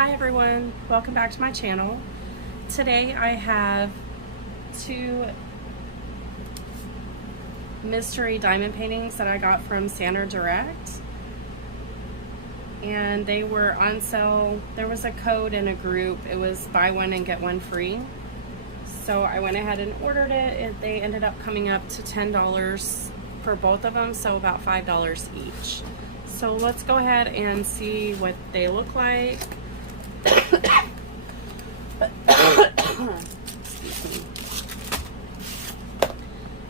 Hi everyone, welcome back to my channel. Today I have two mystery diamond paintings that I got from Sander Direct, and they were on sale. There was a code in a group. It was buy one and get one free. So I went ahead and ordered it. They ended up coming up to $10 for both of them, so about $5 each. So let's go ahead and see what they look like. Excuse me.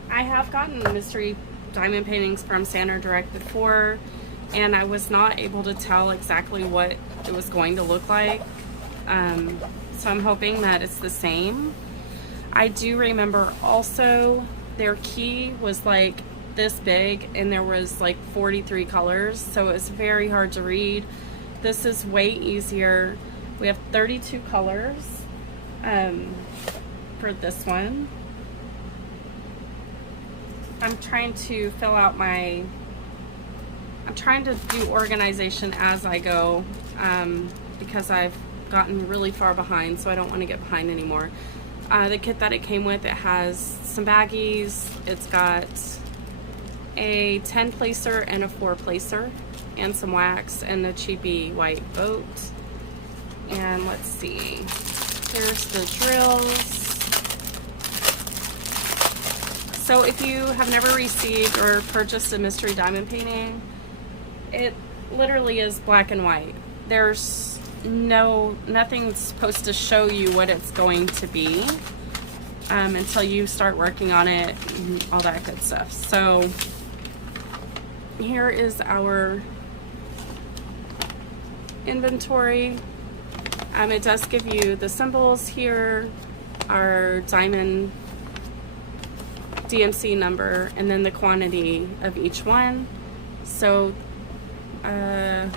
I have gotten mystery diamond paintings from Sander Direct before, and I was not able to tell exactly what it was going to look like. So I'm hoping that it's the same. I do remember also their key was like this big, and there was like 43 colors, so it's very hard to read. This is way easier. We have 32 colors for this one. I'm trying to fill out I'm trying to do organization as I go, because I've gotten really far behind, so I don't want to get behind anymore. The kit that it came with, it has some baggies, it's got a 10 placer and a 4 placer, and some wax, and a cheapy white boat. And let's see, here's the drills. So if you have never received or purchased a mystery diamond painting, it literally is black and white. There's nothing's supposed to show you what it's going to be until you start working on it and all that good stuff. So here is our inventory. It does give you the symbols here, our diamond DMC number, and then the quantity of each one. So oh,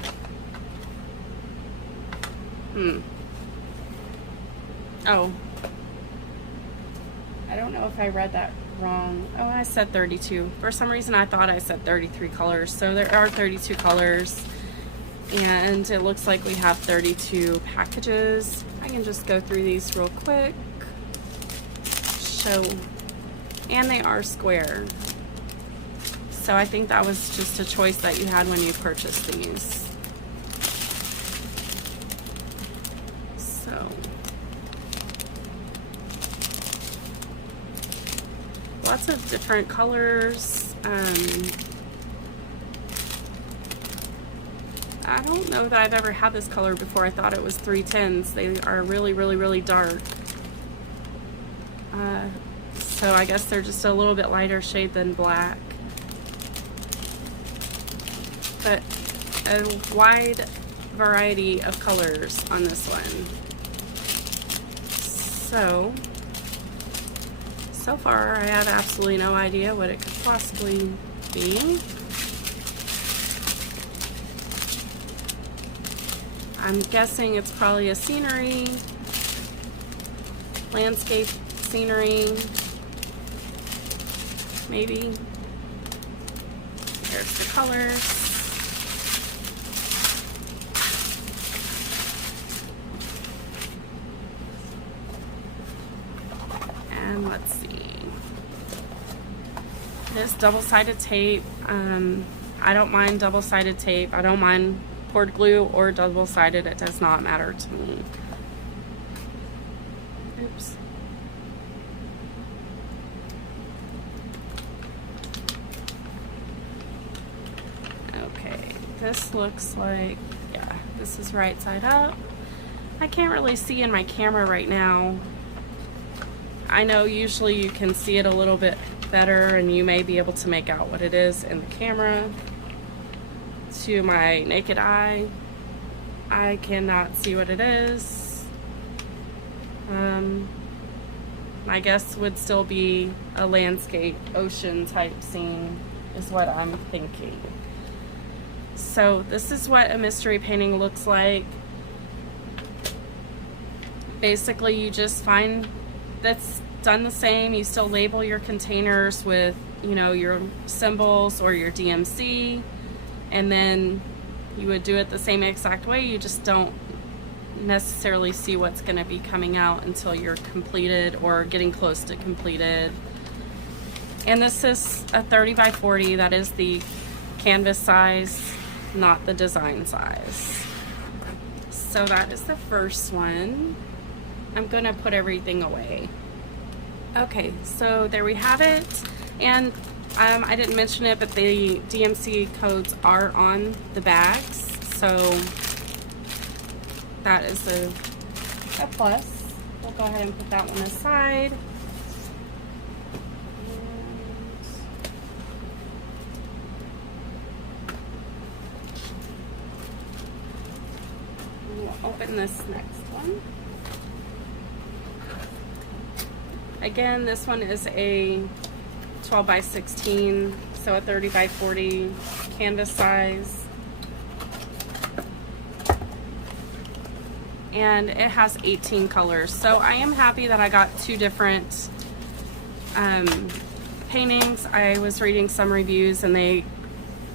I don't know if I read that wrong. Oh, I said 32. For some reason I thought I said 33 colors. So there are 32 colors, and it looks like we have 32 packages. I can just go through these real quick. And they are square. So I think that was just a choice that you had when you purchased these. So lots of different colors. I don't know that I've ever had this color before. I thought it was 310s. They are really dark. So I guess they're just a little bit lighter shade than black. But a wide variety of colors on this one. So far I have absolutely no idea what it could possibly be. I'm guessing it's probably a scenery, landscape scenery, maybe. There's the colors. And let's see. This double-sided tape. I don't mind double-sided tape. I don't mind poured glue or double-sided. It does not matter to me. Oops. Okay, this looks like, yeah, this is right side up. I can't really see in my camera right now. I know usually you can see it a little bit better, and you may be able to make out what it is in the camera. To my naked eye, I cannot see what it is. My guess would still be a landscape, ocean type scene is what I'm thinking. So this is what a mystery painting looks like. Basically, you just find that's done the same. You still label your containers with, you know, your symbols or your DMC, and then you would do it the same exact way. You just don't necessarily see what's going to be coming out until you're completed or getting close to completed. And this is a 30 by 40. That is the canvas size, not the design size. So that is the first one. I'm going to put everything away. Okay, so there we have it. And I didn't mention it, but the DMC codes are on the bags. So that is a plus. We'll go ahead and put that one aside. And we'll open this next one. Again, this one is a 12 by 16, so a 30 by 40 canvas size. And it has 18 colors. So I am happy that I got two different paintings. I was reading some reviews and they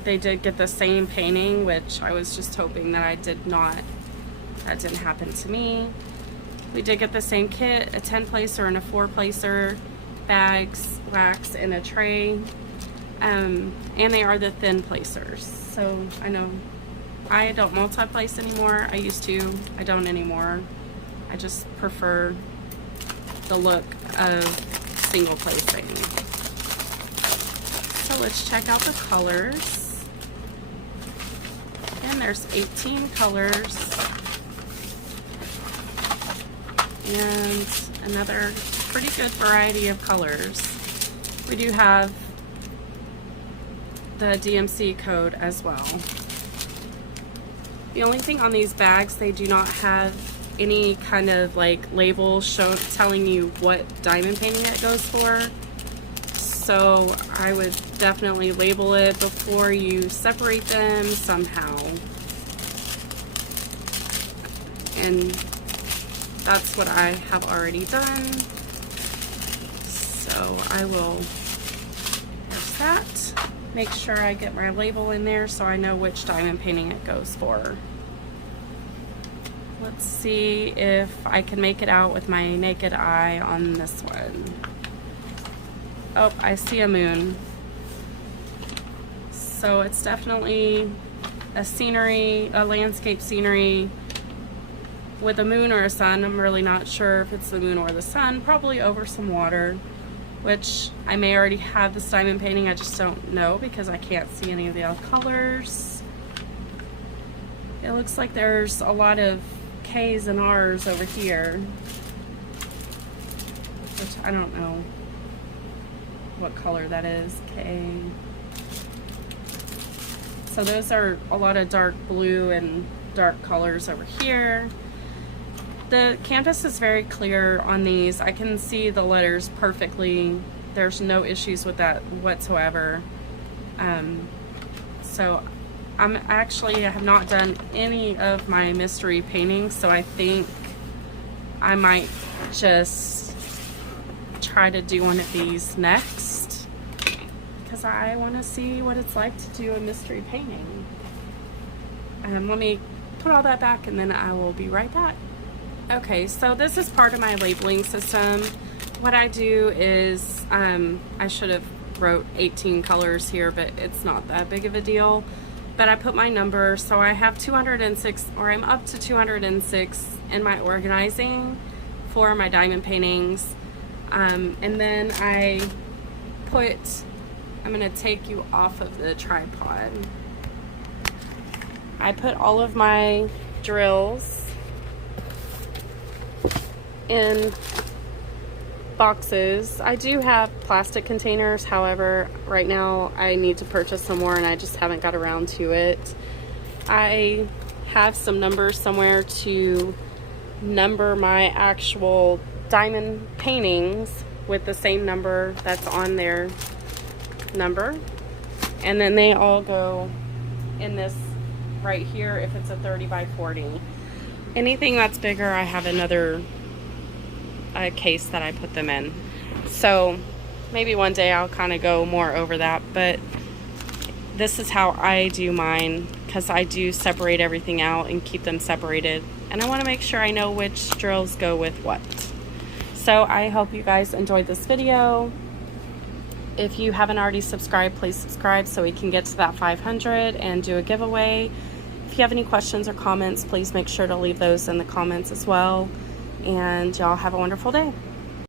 did get the same painting, which I was just hoping that that didn't happen to me. We did get the same kit, a 10 placer and a 4 placer, bags, wax, and a tray. And they are the thin placers. So I know I don't multi-place anymore. I used to. I don't anymore. I just prefer the look of single placing. So let's check out the colors. And there's 18 colors. And another pretty good variety of colors. We do have the DMC code as well. The only thing on these bags, they do not have any kind of like label telling you what diamond painting it goes for. So I would definitely label it before you separate them somehow. And that's what I have already done. So I will, there's that. Make sure I get my label in there so I know which diamond painting it goes for. Let's see if I can make it out with my naked eye on this one. Oh, I see a moon. So it's definitely a scenery, a landscape scenery with a moon or a sun. I'm really not sure if it's the moon or the sun, probably over some water, which I may already have this diamond painting, I just don't know because I can't see any of the other colors. It looks like there's a lot of K's and R's over here, which I don't know what color that is, K. So those are a lot of dark blue and dark colors over here. The canvas is very clear on these. I can see the letters perfectly. There's no issues with that whatsoever. So I have not done any of my mystery paintings, so I think I might just try to do one of these next because I want to see what it's like to do a mystery painting. Let me put all that back and then I will be right back. Okay, so this is part of my labeling system. What I do is, I should have wrote 18 colors here, but it's not that big of a deal. But I put my number, so I have 206, or I'm up to 206 in my organizing for my diamond paintings. And then I'm gonna take you off of the tripod. I put all of my drills in boxes. I do have plastic containers, however, right now I need to purchase some more and I just haven't got around to it. I have some numbers somewhere to number my actual diamond paintings with the same number that's on their number, and then they all go in this right here if it's a 30 by 40. Anything that's bigger, I have another case that I put them in. So maybe one day I'll kind of go more over that, but this is how I do mine because I do separate everything out and keep them separated. And I want to make sure I know which drills go with what. So I hope you guys enjoyed this video. If you haven't already subscribed, please subscribe so we can get to that 500 and do a giveaway. If you have any questions or comments, please make sure to leave those in the comments as well. And y'all have a wonderful day.